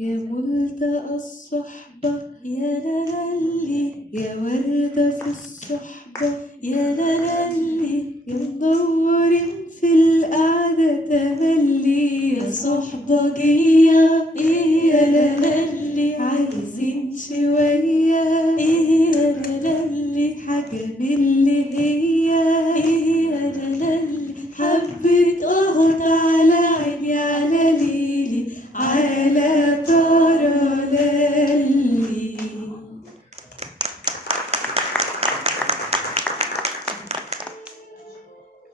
يا ملتقى الصحبة يا لالي، يا وردة في الصحبة يا لالي، يا مدورين في القعدة تملي، يا صحبجية ايه يا لالي، عايزين شوية ايه يا لالي، حاجة من اللي هي ايه يا لالي، حبة قهر على عيني على ليلي على ترى لالي.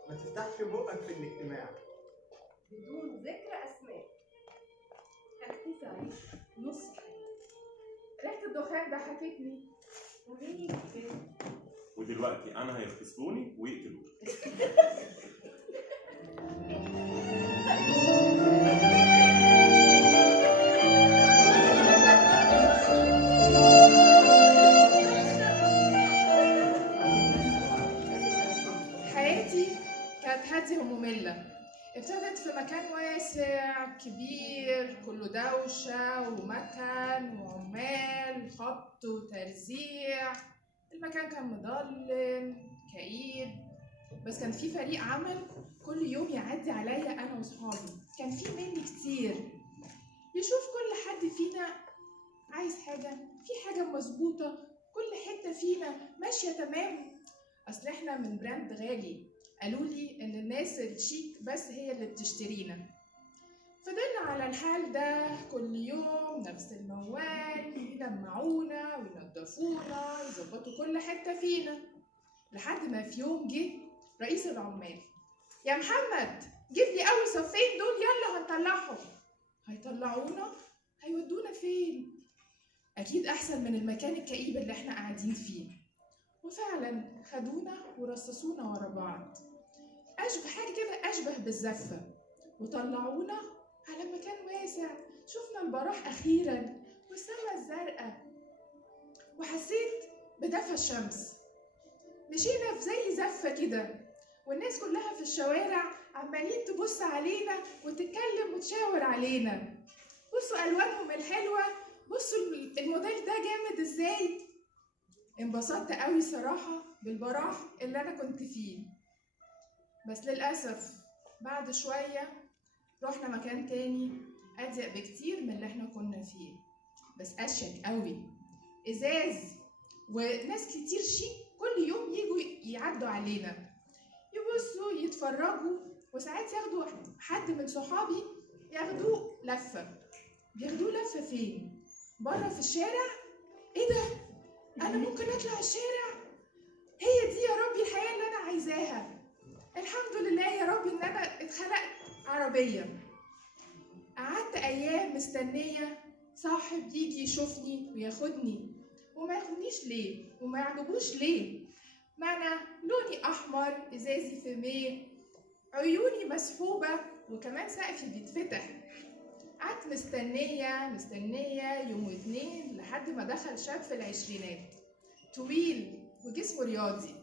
ما تفتحش بقك في الاجتماع بدون ذكر اسماء. اختفي عيش نص حياتي. ريحه الدخان ضحكتني وريني كده. ودلوقتي انا هيغتصبوني ويقتلوني. حياتي كانت هادية ومملة. ابتدت في مكان واسع كبير كله دوشة ومكن وعمال خبط وترزيع. المكان كان مظلم كئيب، بس كان في فريق عمل كل يوم يعدي عليا أنا وصحابي. كان في مني كتير، يشوف كل حد فينا عايز حاجة، في حاجة مظبوطة، كل حتة فينا ماشية تمام. أصل إحنا من براند غالي، قالوا لي إن الناس الشيك بس هي اللي بتشترينا. فضلنا على الحال ده كل يوم نفس الموال، يدمعونا وينضفونا يظبطوا كل حتة فينا، لحد ما في يوم جه رئيس العمال. يا محمد جيب لي أول صفين دول يلا هنطلعهم. هيطلعونا؟ هيودونا فين؟ أكيد أحسن من المكان الكئيب اللي إحنا قاعدين فيه. وفعلا خدونا ورصصونا ورا بعض، أشبه حاجة كده أشبه بالزفة، وطلعونا على مكان واسع. شفنا البراح أخيرا والسما الزرقاء، وحسيت بدفى الشمس. مشينا في زي زفة كده، والناس كلها في الشوارع عمالين تبص علينا وتتكلم وتشاور علينا. بصوا ألوانهم الحلوة، بصوا الموديل ده جامد ازاي. انبسطت قوي صراحة بالبراح اللي أنا كنت فيه. بس للأسف بعد شوية رحنا مكان تاني أضيق بكتير من اللي احنا كنا فيه، بس أشيك قوي، إزاز وناس كتير شيك كل يوم يجوا يعدوا علينا يبصوا يتفرجوا، وساعات ياخدوا حد من صحابي ياخدوه لفة. بياخدوه لفة فين؟ بره في الشارع؟ ايه ده؟ أنا ممكن أطلع الشارع؟ هي دي يا ربي الحياة اللي أنا عايزاها. الحمد لله يا رب إن أنا اتخلقت عربية. قعدت أيام مستنية صاحب يجي يشوفني وياخدني، وما ياخدنيش ليه؟ وما يعجبوش ليه؟ ما أنا لوني أحمر، إزازي فيميه، عيوني مسحوبة، وكمان سقفي بيتفتح. قعدت مستنية يوم واتنين لحد ما دخل شاب في العشرينات، طويل وجسمه رياضي.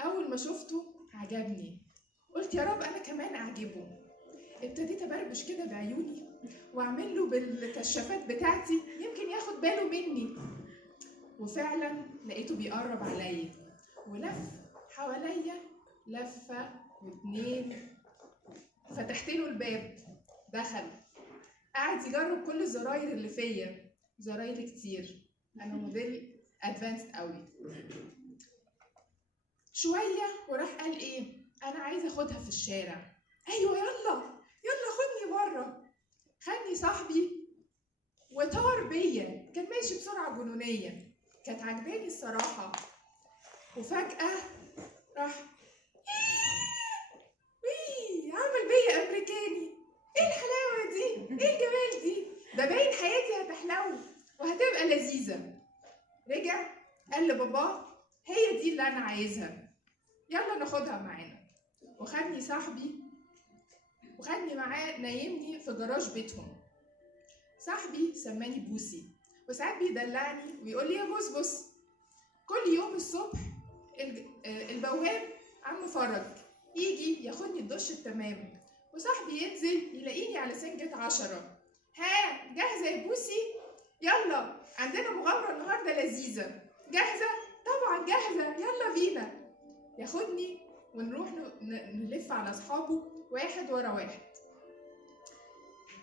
أول ما شفته عجبني، قلت يا رب أنا كمان أعجبه. ابتديت أبربش كده بعيوني وأعمل له بالكشافات بتاعتي يمكن ياخد باله مني. وفعلا لقيته بيقرب عليا ولف حواليا لفة واتنين. فتحت له الباب، دخل قعد يجرب كل الزراير اللي فيا، زراير كتير، انا موديل ادفانس قوي. شويه وراح قال ايه، انا عايزه اخدها في الشارع. ايوه يلا خدني بره. خدني صاحبي وطار بيا، كان ماشي بسرعه جنونيه، كانت عجباني الصراحه. وفجاه راح عمل بيا امريكاني. ايه الحلاوه دي، ايه الجمال دي، ده باين حياتي هتحلو وهتبقى لذيذه. رجع قال لباباه هي دي اللي انا عايزها، يلا ناخدها معانا. وخدني صاحبي وخدني معاه نايمني في جراج بيتهم. صاحبي سماني بوسي، وساعات بيدلعني ويقول لي يا بوس. كل يوم الصبح البواب عم فرج يجي ياخدني الدش التمام، وصاحبي ينزل يلاقيني على سنجة 10. ها جاهزة يا بوسي؟ يلا عندنا مغامرة النهاردة لذيذة. جاهزة؟ طبعا جاهزة، يلا بينا. ياخدني ونروح نلف على أصحابه واحد ورا واحد،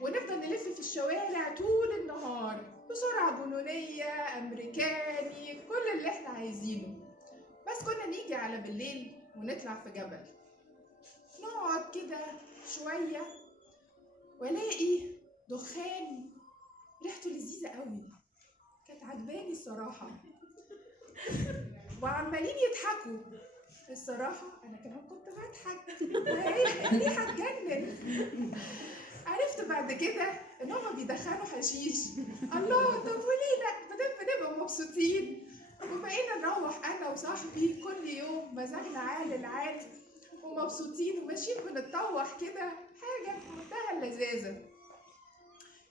ونفضل نلف في الشوارع طول النهار بسرعة جنونية، أمريكاني، كل اللي احنا عايزينه. بس كنا نيجي على بالليل ونطلع في جبل، نقعد كده شوية والاقي دخان ريحته لذيذة قوي، كانت عجباني الصراحة، وعمالين يضحكوا. الصراحة أنا كمان كنت بضحك، ريحة تجنن. عرفت بعد كده إن هما بيدخنوا حشيش. الله، طب وليه لأ؟ مادام بنبقى مبسوطين. وبقينا نروح أنا وصاحبي كل يوم مزاجنا عال العال ومبسوطين وماشيين بنتطوح كده، حاجة في منتهى اللذاذة.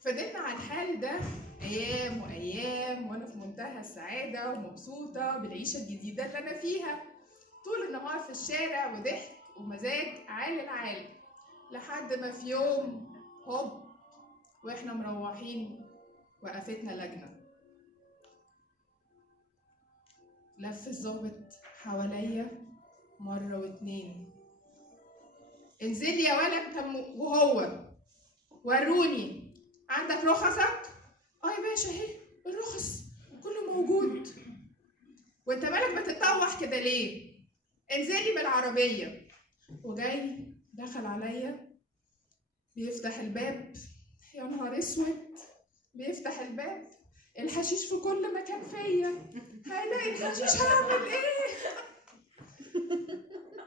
فضلنا على الحال ده أيام وأيام، وأنا في منتهى السعادة ومبسوطة بالعيشة الجديدة اللي أنا فيها، طول النهار في الشارع وضحك ومزاج عال العال. لحد ما في يوم هوب واحنا مروحين وقفتنا لجنة. لف الظابط حواليا مرة واتنين، انزل يا ولد انت وهو، وروني عندك رخصك؟ يا باشا اهي الرخص كله موجود. وانت مالك بتتطوح كده ليه؟ انزلي بالعربية. وجاي دخل عليا بيفتح الباب، يا نهار اسود، بيفتح الباب الحشيش في كل مكان فيا، هيلاقي الحشيش هعمل ايه؟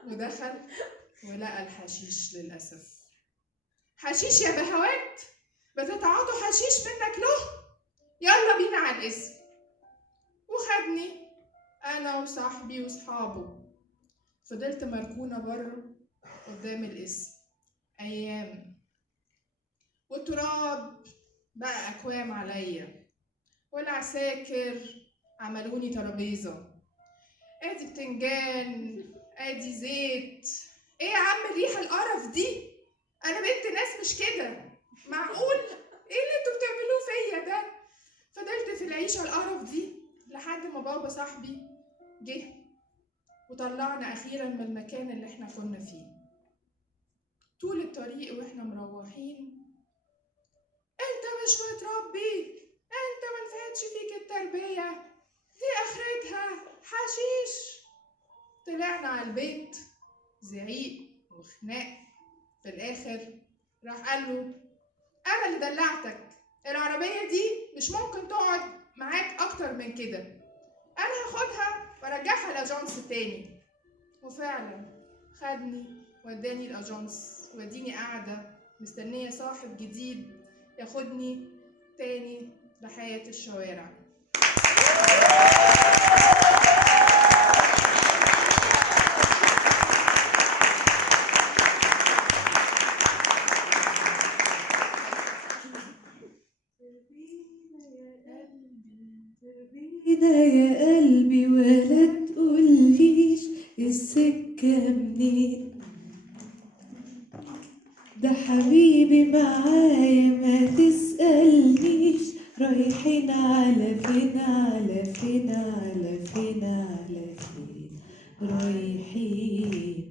ودخل ولقى الحشيش للأسف. حشيش يا بهوات؟ بتتعاطوا حشيش منك له؟ يلا بينا على القسم. وخدني أنا وصاحبي وصحابه، فضلت مركونة بره قدام القسم أيام، والتراب بقى أكوام عليا، والعساكر عملوني ترابيزة، ادي بتنجان، ادي زيت. ايه يا عم الريحة القرف دي؟ انا بنت ناس مش كده، معقول؟ ايه اللي انتوا بتعملوه فيا ده؟ فضلت في العيشة القرف دي لحد ما بابا صاحبي جه وطلعنا اخيرا من المكان اللي احنا كنا فيه. طول الطريق واحنا مروحين، انت مش متربي، انت منفعتش فيك التربية، دي اخرتها حشيش. طلعنا على البيت زعيق وخناق. في الاخر راح قال له انا اللي دلعتك، العربية دي مش ممكن تقعد معاك اكتر من كده، انا هاخدها وارجعها الاجانس تاني. وفعلا خدني وداني الاجانس، وديني قاعدة مستنية صاحب جديد ياخدني تاني لحياة الشوارع. يا قلبي ولا تقوليش السكة منين، ده حبيبي معايا ما تسألنيش رايحين على فين على فين على فين على فين رايحين.